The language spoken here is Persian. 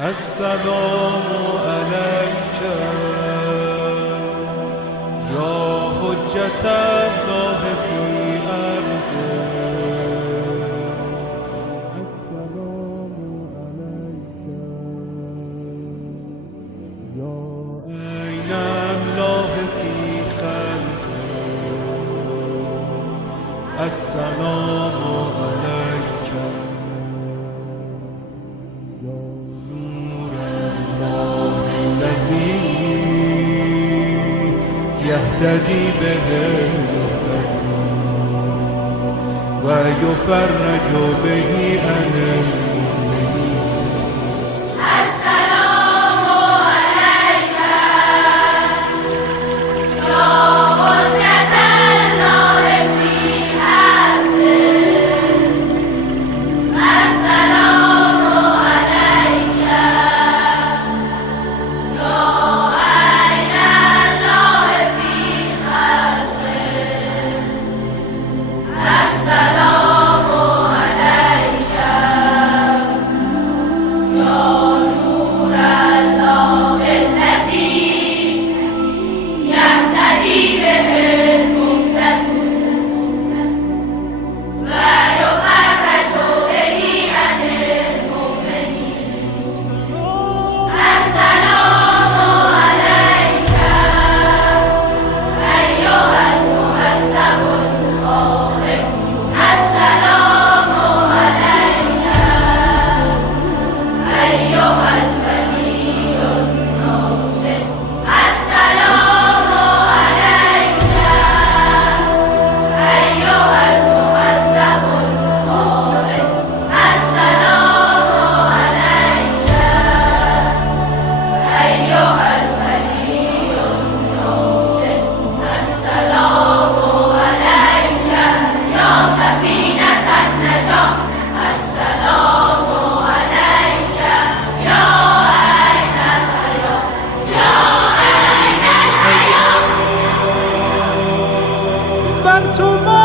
السلام عليك يا حجة الله في أرضه. السلام عليك يا عين الله في خلقه. السلام عليك يهتدي به المهتدون ويفرج به عن المؤمنين. السلام عليك يا حجة الله في أرضه. السلام عليك يا عين الله في خلقه. السلام عليك يا نور الله الذي يهتدي به المهتدون ويفرج به عن المؤمنين. السلام عليك أيها المهذب الخائف. السلام عليك أيها الولي الناصر. السلام عليك أيها المهذب الخائف. السلام عليك أيها الولي الناصر. السلام عليك يا سفينة النجاة. السلام عليك يا عين الحياة. يا عين الحياة. بر تو ما